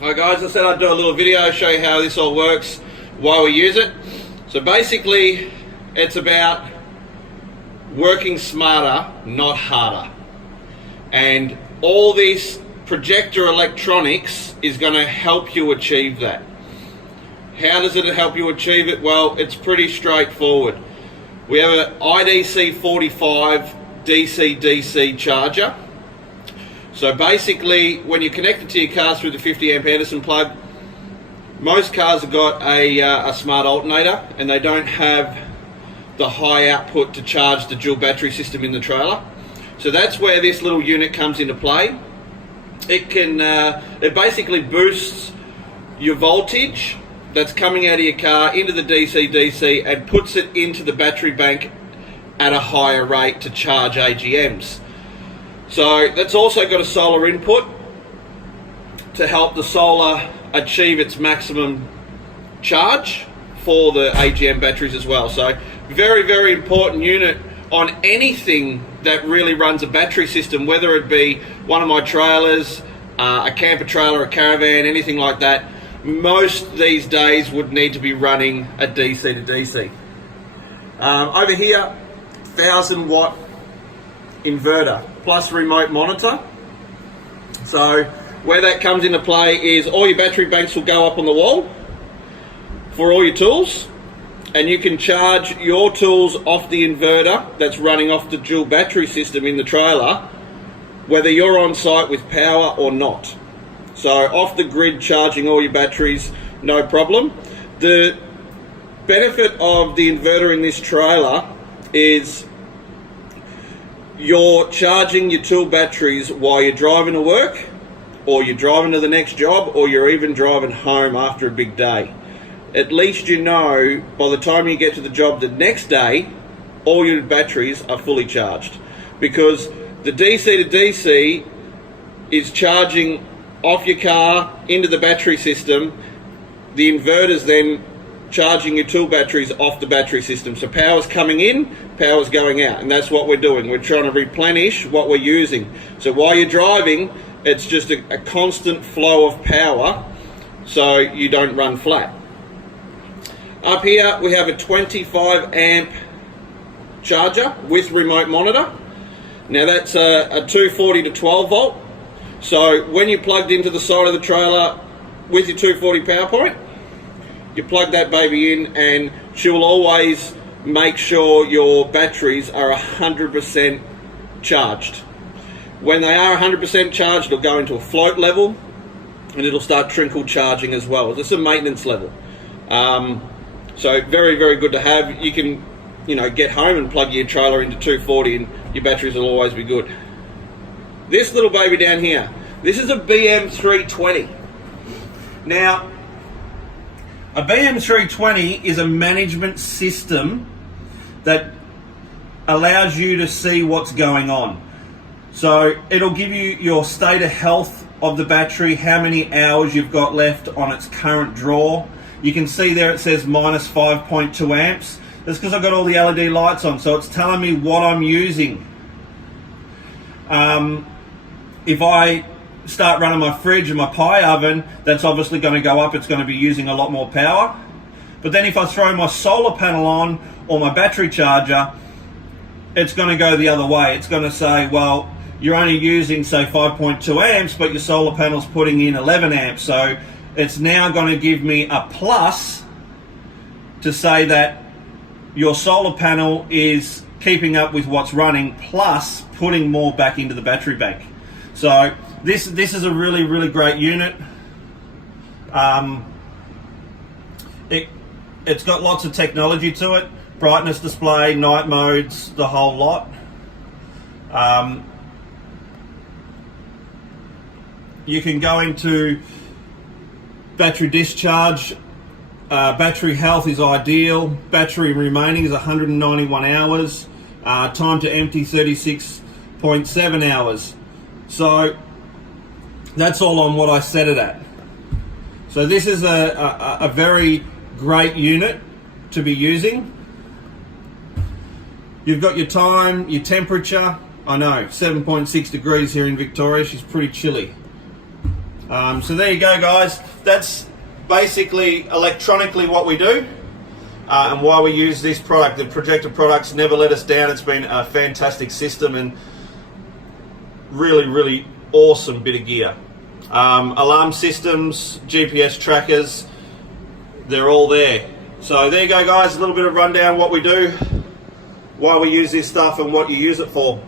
Alright guys, I said I'd do a little video, show you how this all works, why we use it. So basically, it's about working smarter, not harder. And all this Projecta electronics is going to help you achieve that. How does it help you achieve it? Well, it's pretty straightforward. We have an IDC 45 DC-DC charger. So basically, when you connect it to your car through the 50 amp Anderson plug, most cars have got a smart alternator and they don't have the high output to charge the dual battery system in the trailer. So that's where this little unit comes into play. It basically boosts your voltage that's coming out of your car into the DC-DC and puts it into the battery bank at a higher rate to charge AGMs. So that's also got a solar input to help the solar achieve its maximum charge for the AGM batteries as well. So very, very important unit on anything that really runs a battery system, whether it be one of my trailers, a camper trailer, a caravan, anything like that. Most these days would need to be running a DC to DC. Over here, 1000 watt inverter plus remote monitor. So where that comes into play is all your battery banks will go up on the wall for all your tools, and you can charge your tools off the inverter that's running off the dual battery system in the trailer, whether you're on site with power or not. So off the grid, charging all your batteries, no problem. The benefit of the inverter in this trailer is you're charging your tool batteries while you're driving to work, or you're driving to the next job, or you're even driving home after a big day. At least you know by the time you get to the job the next day, all your batteries are fully charged. Because the DC to DC is charging off your car into the battery system. The inverter's then charging your tool batteries off the battery system. So power's coming in, power's going out, and that's what we're doing. We're trying to replenish what we're using. So while you're driving, it's just a constant flow of power so you don't run flat. Up here we have a 25 amp charger with remote monitor. Now that's a 240 to 12 volt. So when you're plugged into the side of the trailer with your 240 power point, you plug that baby in and she will always make sure your batteries are 100% charged. When they are 100% charged, it'll go into a float level and it'll start trickle charging as well. This is a maintenance level. So very, very good to have. You can, get home and plug your trailer into 240 and your batteries will always be good. This little baby down here, this is a BM320. Now, a BM320 is a management system that allows you to see what's going on. So it'll give you your state of health of the battery, how many hours you've got left on its current draw. You can see there it says minus 5.2 amps. That's because I've got all the LED lights on, so it's telling me what I'm using. If I start running my fridge and my pie oven, that's obviously going to go up. It's going to be using a lot more power. But then if I throw my solar panel on or my battery charger, it's going to go the other way. It's going to say, well, you're only using, say, 5.2 amps, but your solar panel's putting in 11 amps. So it's now going to give me a plus to say that your solar panel is keeping up with what's running, plus putting more back into the battery bank. So this is a really, really great unit. It's got lots of technology to it. Brightness display, night modes, the whole lot. You can go into battery discharge. Battery health is ideal. Battery remaining is 191 hours. Time to empty 36.7 hours. So that's all on what I set it at. So this is a very great unit to be using. You've got your time, your temperature. I know, 7.6 degrees here in Victoria. She's pretty chilly. So there you go, guys. That's basically electronically what we do and why we use this product. The Projecta products never let us down. It's been a fantastic system and really awesome bit of gear. Alarm systems, GPS trackers, they're all there. So there you go, guys, a little bit of rundown what we do, why we use this stuff and what you use it for.